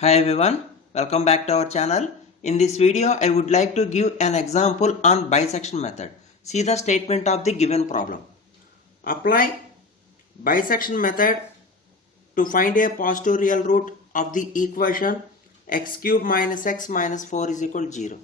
Hi everyone, welcome back to our channel. In this video, I would like to give an example on bisection method. See the statement of the given problem. Apply bisection method to find a positive real root of the equation x cube minus x minus 4 is equal to 0.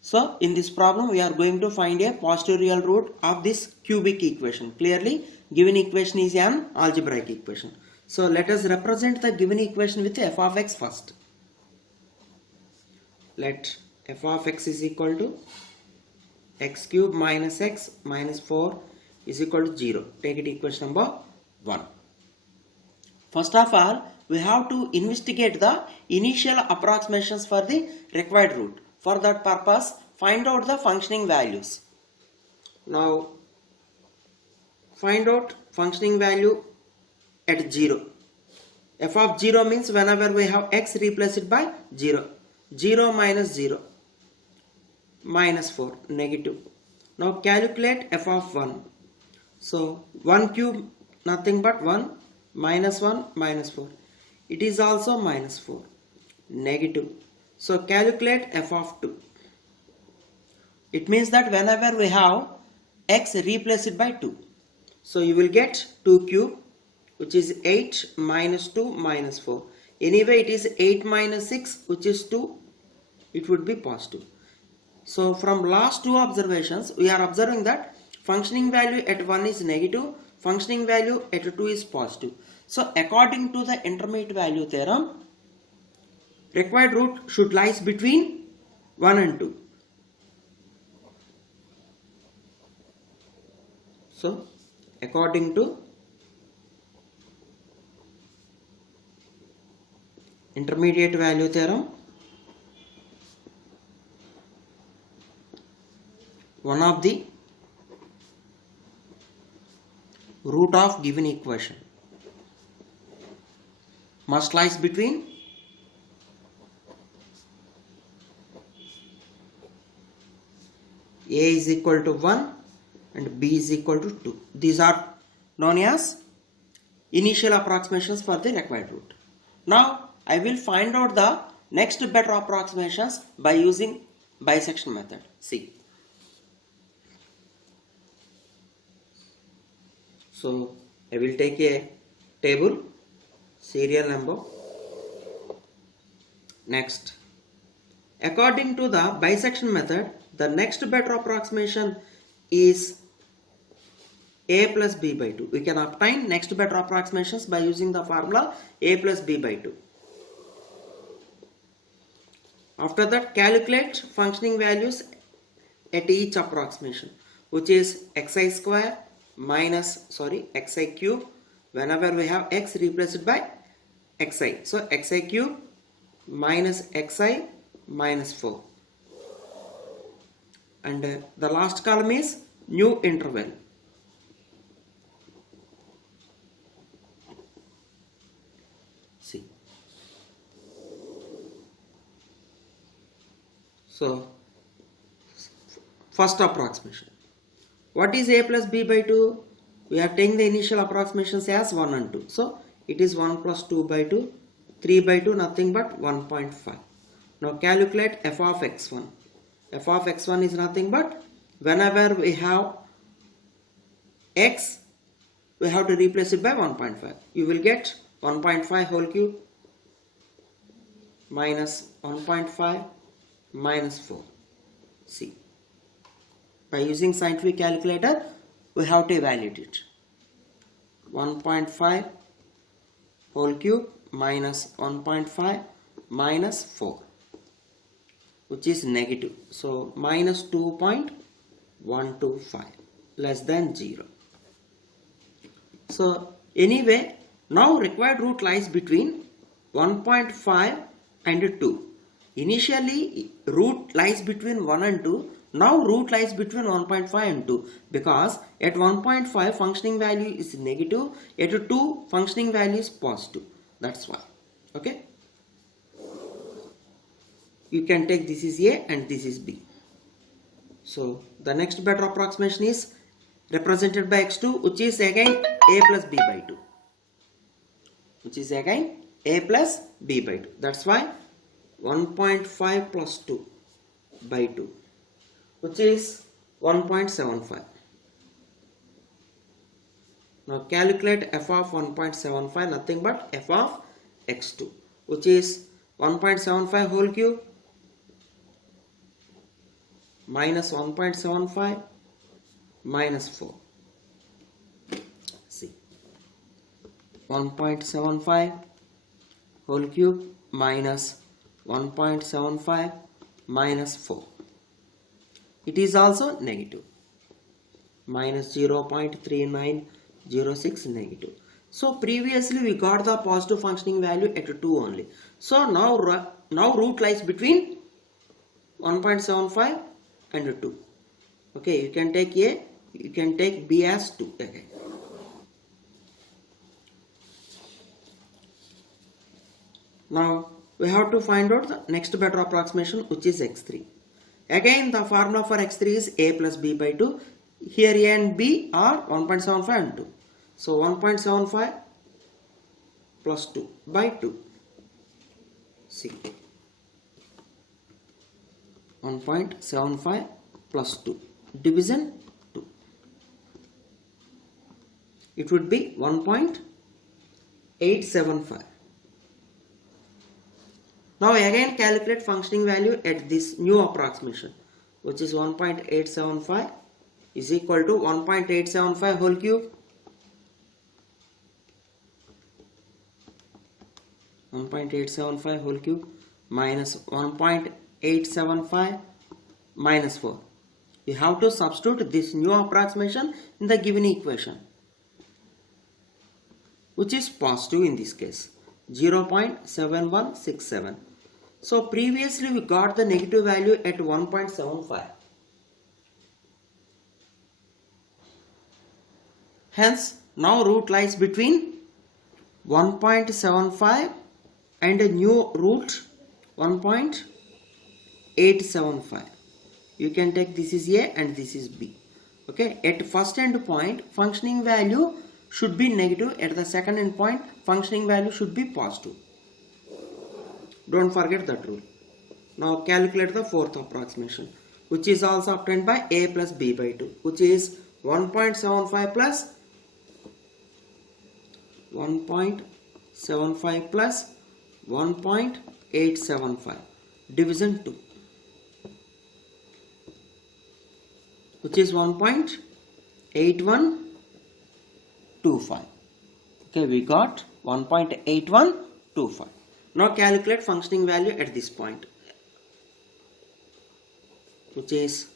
So in this problem, we are going to find a positive real root of this cubic equation. Clearly, given equation is an algebraic equation. So let us represent the given equation with f of x first. Let f of x is equal to x cube minus x minus 4 is equal to 0. Take it equation number 1. First of all, we have to investigate the initial approximations for the required root. For that purpose, find out the functioning values. Now, find out functioning value at 0. F of 0 means whenever we have x, replace it by 0. 0 minus 0 minus 4 negative. Now calculate f of 1. So 1 cube nothing but 1 minus 1 minus 4. It is also minus 4 negative. So calculate f of 2. It means that whenever we have x, replace it by 2. So you will get 2 cube, which is 8 minus 2 minus 4. Anyway, it is 8 minus 6, which is 2. It would be positive. So from last two observations, we are observing that functioning value at 1 is negative, functioning value at 2 is positive. So according to the intermediate value theorem, required root should lies between 1 and 2. So according to intermediate value theorem, one of the root of given equation must lies between a is equal to 1 and b is equal to 2. These are known as initial approximations for the required root. Now I will find out the next better approximations by using bisection method. See. So I will take a table, serial number. Next, according to the bisection method, the next better approximation is a plus b by 2. We can obtain next better approximations by using the formula a plus b by 2. After that, calculate functioning values at each approximation, which is xi square minus xi cube. Whenever we have x, replace it by xi. So xi cube minus xi minus 4. And the last column is new interval. See. So first approximation. What is a plus b by 2? We are taking the initial approximations as 1 and 2. So it is 1 plus 2 by 2. 3 by 2 nothing but 1.5. Now calculate f of x1. F of x1 is nothing but whenever we have x, we have to replace it by 1.5. You will get 1.5 whole cube minus 1.5 minus 4. See. By using scientific calculator, we have to evaluate it. 1.5 whole cube minus 1.5 minus 4, which is negative. So minus 2.125 less than 0. So anyway, now required root lies between 1.5 and 2. Initially root lies between 1 and 2. Now root lies between 1.5 and 2 because at 1.5 functioning value is negative, at 2 functioning value is positive. That's why. Okay. You can take this is A and this is B. So the next better approximation is represented by x2, which is again a plus b by 2. Which is again a plus b by 2. That's why 1.5 plus 2 by 2, which is 1.75. Now calculate f of 1.75, nothing but f of x2, which is 1.75 whole cube minus 1.75 minus 4. See, 1.75 whole cube minus 1.75 minus 4. It is also negative, minus 0.3906 negative. So previously we got the positive functioning value at 2 only. So now root lies between 1.75 and 2. Okay, you can take A, you can take B as 2 again. Now we have to find out the next better approximation, which is x3. Again the formula for x3 is a plus b by 2. Here a and b are 1.75 and 2. So 1.75 plus 2 by 2. See, 1.75 plus 2 division 2. It would be 1.875. Now again calculate functioning value at this new approximation, which is 1.875 is equal to 1.875 whole cube 1.875 whole cube minus 1.875 minus 4. You have to substitute this new approximation in the given equation, which is positive in this case, 0.7167. So previously we got the negative value at 1.75. Hence now root lies between 1.75 and a new root 1.875. You can take this is A and this is B. Okay, at first end point functioning value should be negative, at the second end point functioning value should be positive. Don't forget that rule. Now calculate the fourth approximation, which is also obtained by a plus b by 2, which is 1.75 plus 1.75 plus 1.875 division 2, which is 1.8125. Okay, we got 1.8125. Now calculate functioning value at this point, which is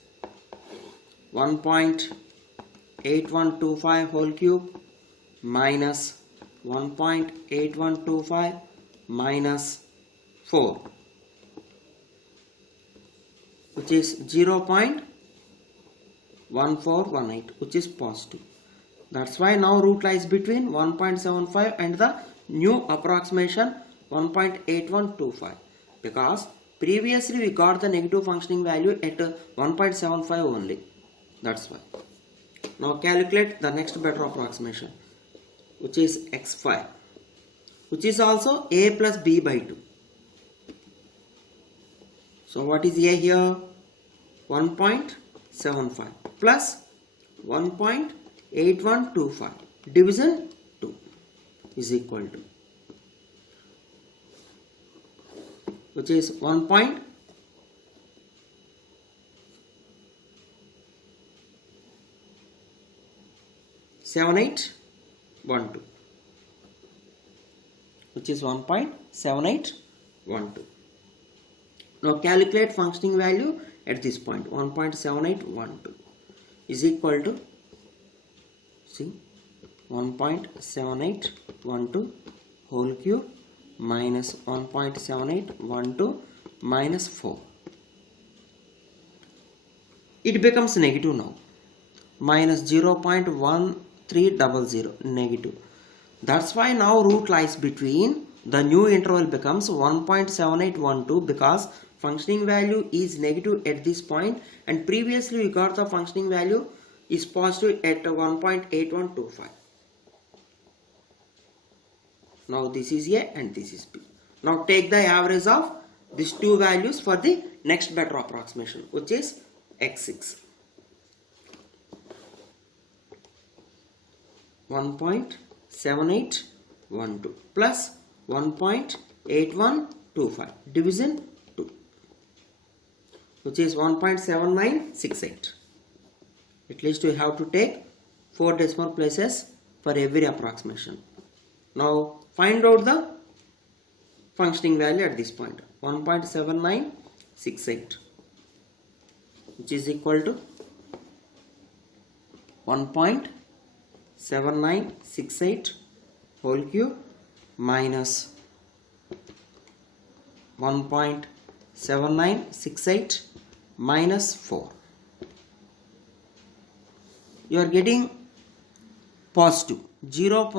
1.8125 whole cube minus 1.8125 minus 4, which is 0.1418, which is positive. That's why now root lies between 1.75 and the new approximation 1.8125, because previously we got the negative functioning value at 1.75 only. That's why. Now calculate the next better approximation, which is x5, which is also a plus b by 2. So what is a here? 1.75 plus 1.8125 division 2 is equal to, which is 1.7812, which is 1.7812. Now calculate functioning value at this point, 1.7812 is equal to, see, 1.7812 whole cube minus 1.7812 minus 4. It becomes negative now, minus 0.1300 negative. That's why now root lies between, the new interval becomes 1.7812, because functioning value is negative at this point and previously we got the functioning value is positive at 1.8125. Now this is A and this is B. Now take the average of these two values for the next better approximation, which is x6. 1.7812 plus 1.8125 division 2, which is 1.7968. At least we have to take 4 decimal places for every approximation. Now find out the functioning value at this point. 1.7968, which is equal to 1.7968 whole cube minus 1.7968 minus 4. You are getting positive 0.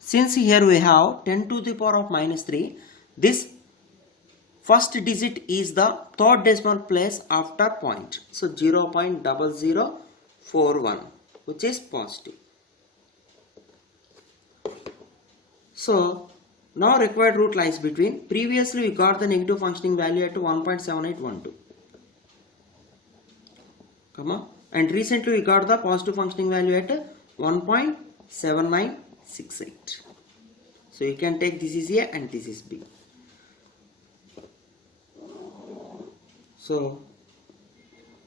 Since here we have 10 to the power of minus 3, this first digit is the third decimal place after point. So 0.0041, which is positive. So now required root lies between. Previously we got the negative functioning value at 1.7812. And recently we got the positive functioning value at 1.7968. So you can take this is A and this is B. So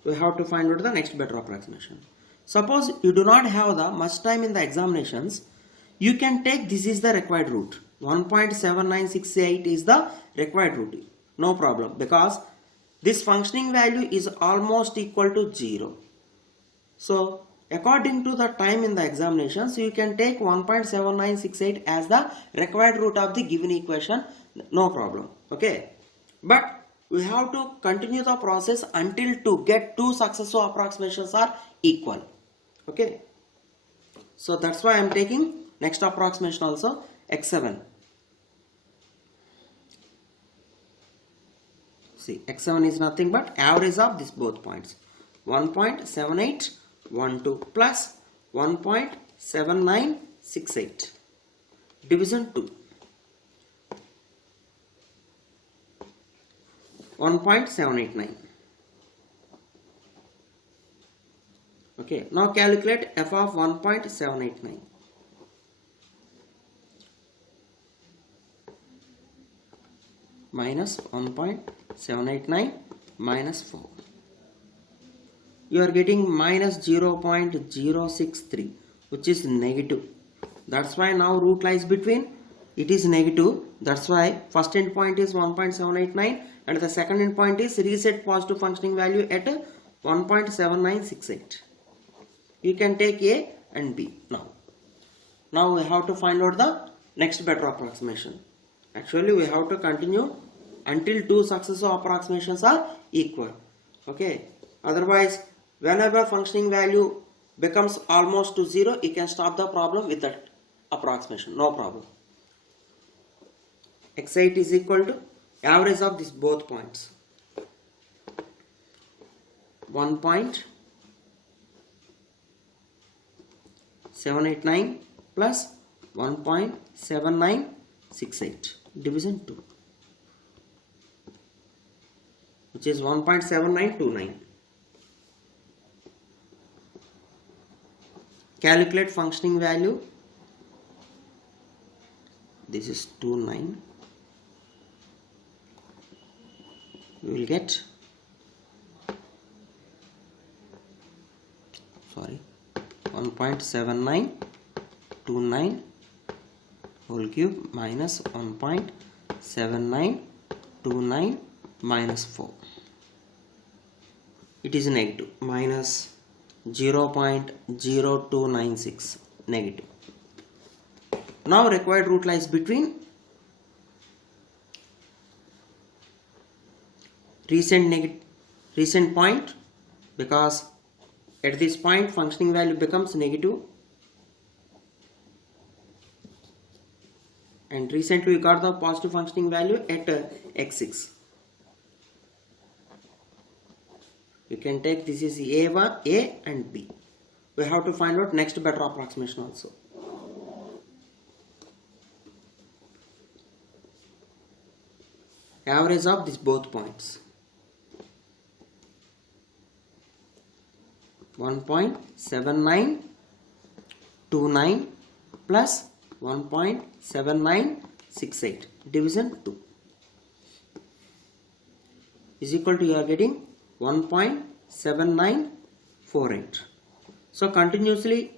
we have to find out the next better approximation. Suppose you do not have the much time in the examinations, you can take this is the required root. 1.7968 is the required root. No problem, because this functioning value is almost equal to 0. So according to the time in the examinations, you can take 1.7968 as the required root of the given equation. No problem. Okay. But we have to continue the process until to get two successive approximations are equal. Okay. So that's why I am taking next approximation also, x7. See, x7 is nothing but average of these both points. 1.7812 plus 1.7968 division 2. 1.789. Okay, now calculate f of 1.789. Minus 1.789 minus 4. You are getting minus 0.063, which is negative. That's why now root lies between. It is negative. That's why first end point is 1.789 and the second end point is reset positive functioning value at 1.7968. You can take A and B now. Now we have to find out the next better approximation. Actually we have to continue until two successive approximations are equal. Okay. Otherwise, whenever functioning value becomes almost to 0, you can stop the problem with that approximation. No problem. x8 is equal to average of these both points. 1.789 plus 1.7968 division 2, which is 1.7929. Calculate functioning value. This is 29. We will get 1.7929 whole cube minus 1.7929 minus 4. It is negative, minus 0.0296 negative. Now required root lies between recent point, because at this point functioning value becomes negative, and recently we got the positive functioning value at x6. You can take this is A1, A and B. We have to find out next better approximation also. average of these both points. 1.7929 plus 1.7968 division 2 is equal to, you are getting 1.7948. So continuously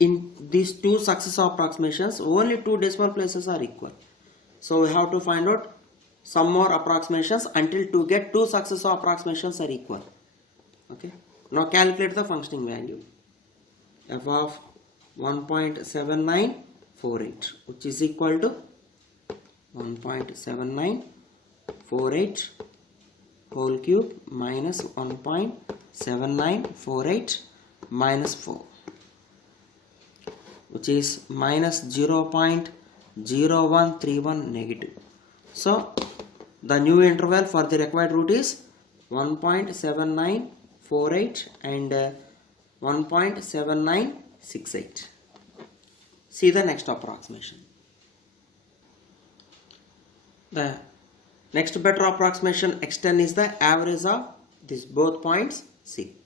in these two successive approximations only two decimal places are equal. So we have to find out some more approximations until to get two successive approximations are equal. Okay. Now calculate the functioning value. F of 1.7948, which is equal to 1.7948 whole cube minus 1.7948 minus 4, which is minus 0.0131 negative. So the new interval for the required root is 1.7948 and 1.7968. See the next approximation. The next better approximation x10 is the average of these both points. See,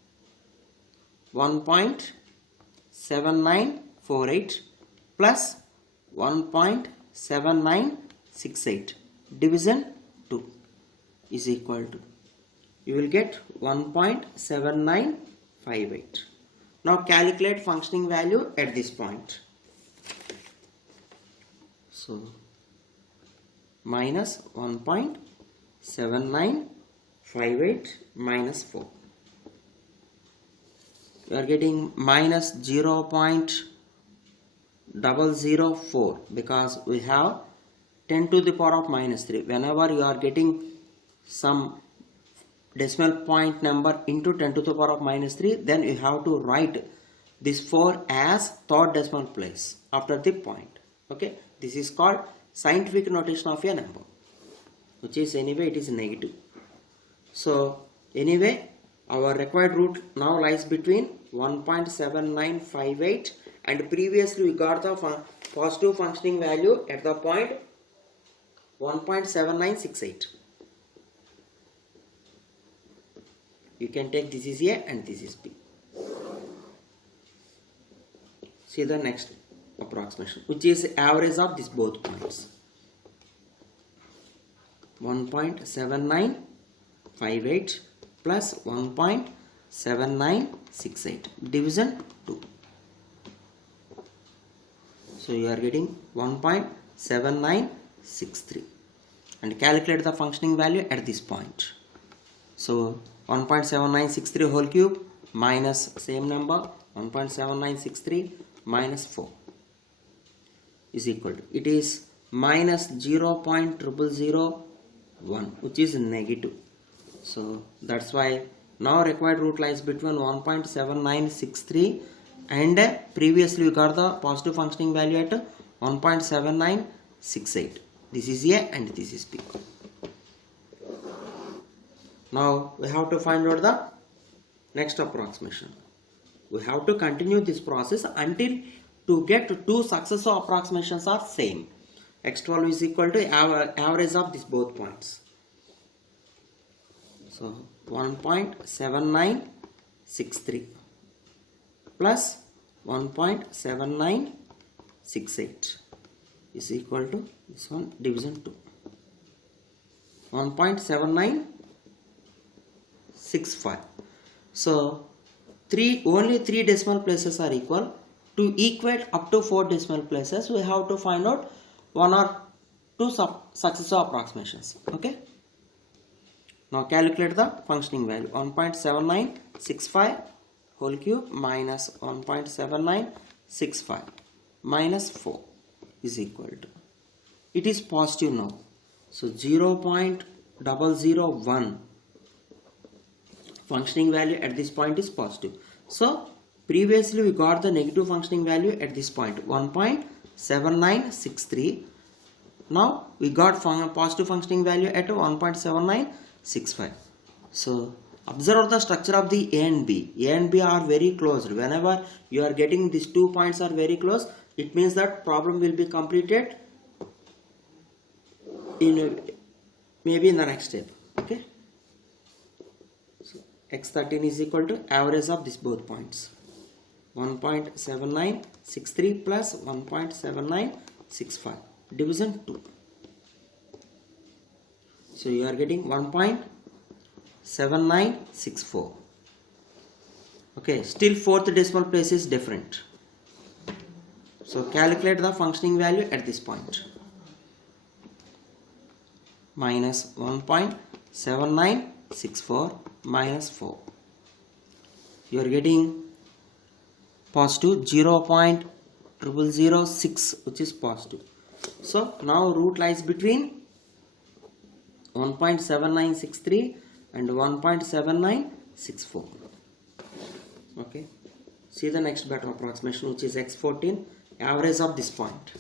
1.7948 plus 1.7968 division 2 is equal to, you will get 1.7958. Now calculate functioning value at this point. So minus 1.7958 minus 4. You are getting minus 0.004 because we have 10 to the power of minus 3. Whenever you are getting some decimal point number into 10 to the power of minus 3, then you have to write this 4 as third decimal place after the point. Okay, this is called scientific notation of a number, which is anyway it is negative. So anyway our required root now lies between 1.7958 and previously we got the positive functioning value at the point 1.7968. You can take this is A and this is B. See the next approximation, which is average of these both points. 1.7958 plus 1.7968 division 2. So you are getting 1.7963 and calculate the functioning value at this point. So 1.7963 whole cube minus same number 1.7963 minus 4 is equal to, it is minus 0.0001, which is negative. So that's why now required root lies between 1.7963 and previously we got the positive functioning value at 1.7968. This is A and this is B. Now we have to find out the next approximation. We have to continue this process until to get two successive approximations are same. X12 is equal to average of these both points. So 1.7963 plus 1.7968 is equal to this one division 2. 1.7965. So only 3 decimal places are equal. To equate up to 4 decimal places, we have to find out 1 or 2 successive approximations. Okay. Now calculate the functioning value. 1.7965 whole cube minus 1.7965 minus 4 is equal to, it is positive now. So 0.001 functioning value at this point is positive. So previously we got the negative functioning value at this point 1.7963. Now we got positive functioning value at 1.7965. So observe the structure of the A and B. A and B are very close. Whenever you are getting these 2 points are very close, it means that problem will be completed in maybe in the next step. Okay, so x13 is equal to average of these both points, 1.7963 plus 1.7965 division 2. So you are getting 1.7964. Okay, still fourth decimal place is different. So calculate the functioning value at this point. Minus 1.7964 minus 4. You are getting positive 0.0006, which is positive. So now root lies between 1.7963 and 1.7964. Okay, see the next better approximation, which is x14, average of this point,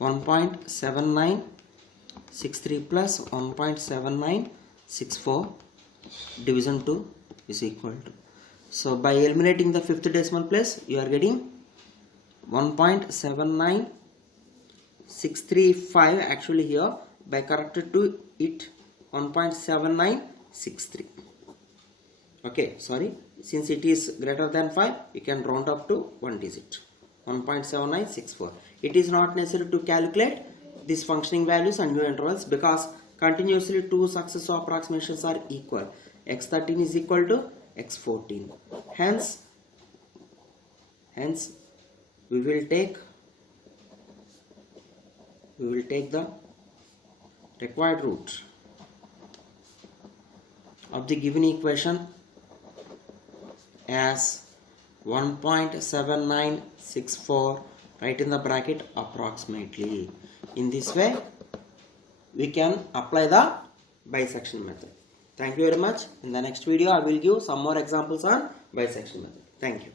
1.7963 plus 1.7964 division 2 is equal to, so by eliminating the fifth decimal place you are getting 1.79635, actually here by corrected to it 1.7963. Okay, sorry, since it is greater than 5 you can round up to one digit, 1.7964. It is not necessary to calculate these functioning values and new intervals because continuously two successive approximations are equal. x13 is equal to x14. Hence we will take the required root of the given equation as 1.7964, right in the bracket approximately. In this way we can apply the bisection method. Thank you very much. In the next video I will give some more examples on bisection method. Thank you.